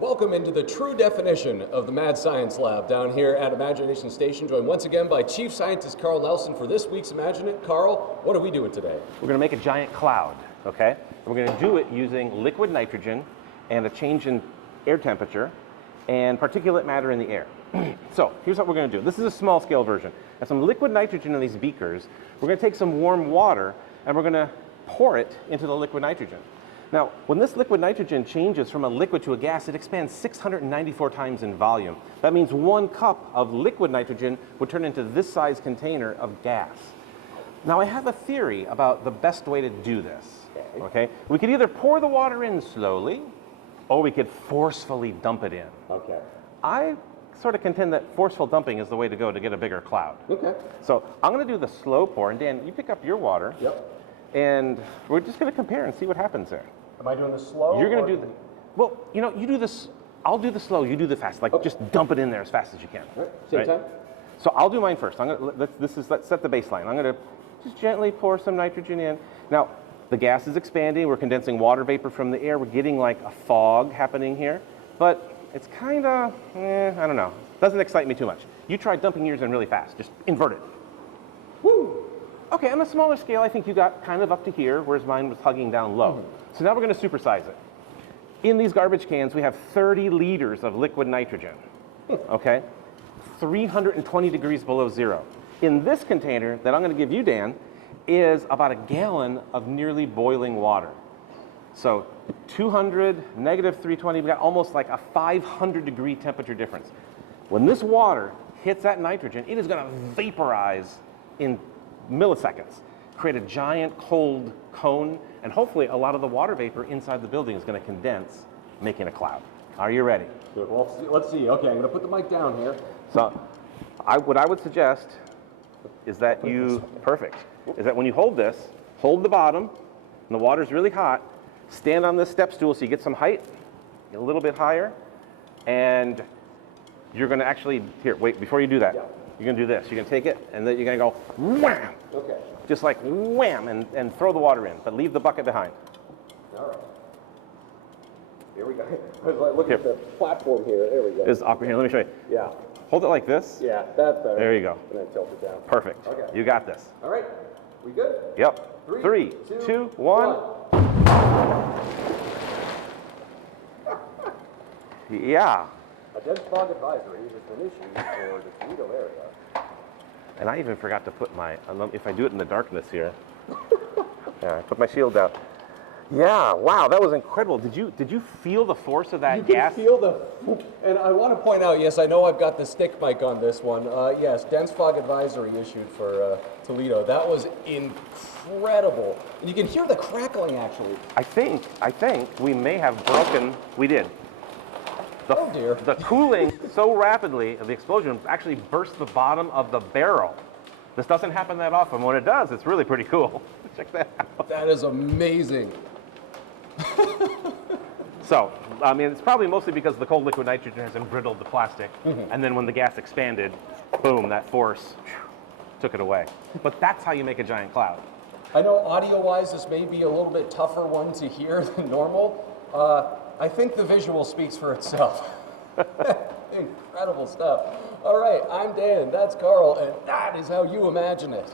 Welcome into the true definition of the Mad Science Lab down here at Imagination Station, joined once again by Chief Scientist Carl Nelson for this week's Imagine It. Carl, what are we doing today? We're going to make a giant cloud, okay? We're going to do it using liquid nitrogen and a change in air temperature and particulate matter in the air. So here's what we're going to do. This is a small scale version. I have some liquid nitrogen in these beakers. We're going to take some warm water and we're going to pour it into the liquid nitrogen. Now, when this liquid nitrogen changes from a liquid to a gas, it expands 694 times in volume. That means 1 cup of liquid nitrogen would turn into this size container of gas. Now, I have a theory about the best way to do this, okay? We could either pour the water in slowly, or we could forcefully dump it in. Okay. I sort of contend that forceful dumping is the way to go to get a bigger cloud. Okay. So I'm going to do the slow pour, and Dan, you pick up your water. Yep. And we're just going to compare and see what happens there. Am I doing the slow? You're going to do the, well, you know, you do this, I'll do the slow, you do the fast. Like, just dump it in there as fast as you can. All right. Same time? So I'll do mine first. I'm going to, let's set the baseline. I'm going to just gently pour some nitrogen in. Now, the gas is expanding. We're condensing water vapor from the air. We're getting like a fog happening here. But it's kind of, I don't know. Doesn't excite me too much. You try dumping yours in really fast. Just invert it. Woo! Okay, on a smaller scale, I think you got kind of up to here, whereas mine was hugging down low. So now we're going to supersize it. In these garbage cans, we have 30 liters of liquid nitrogen, okay? 320 degrees below zero. In this container that I'm going to give you, Dan, is about a gallon of nearly boiling water. So 200, negative 320, we got almost like a 500 degree temperature difference. When this water hits that nitrogen, it is going to vaporize in milliseconds, create a giant cold cone, and hopefully a lot of the water vapor inside the building is going to condense, making a cloud. Are you ready? Good. Well, let's see. Okay, I'm going to put the mic down here. So what I would suggest is that is that when you hold this, hold the bottom, and the water's really hot, stand on this step stool so you get some height, a little bit higher, and you're going to actually, here, wait, before you do that, you're going to do this. You're going to take it, and then you're going to go wham! Okay. Just like wham, and throw the water in, but leave the bucket behind. All right. Here we go. I was like looking at the platform here. There we go. It's awkward. Here, let me show you. Yeah. Hold it like this. Yeah, that's better. There you go. And then tilt it down. Perfect. Okay. You got this. All right. We good? Yep. Three, two, one. Yeah. A dense fog advisory is an issue for the Toledo area. And I even forgot to put my, if I do it in the darkness here. Yeah, I put my shield down. Yeah, wow, that was incredible. Did you feel the force of that gas? You can feel the, and I want to point out, yes, I know I've got the stick mic on this one. Yes, dense fog advisory issued for Toledo. That was incredible. And you can hear the crackling, actually. I think we may have broken, we did. Oh dear. The cooling so rapidly of the explosion actually burst the bottom of the barrel. This doesn't happen that often. When it does, it's really pretty cool. Check that out. That is amazing. So, I mean, it's probably mostly because the cold liquid nitrogen has embrittled the plastic, and then when the gas expanded, boom, that force took it away. But that's how you make a giant cloud. I know audio-wise this may be a little bit tougher one to hear than normal. I think the visual speaks for itself. Incredible stuff. All right, I'm Dan, that's Carl, and that is how you imagine it.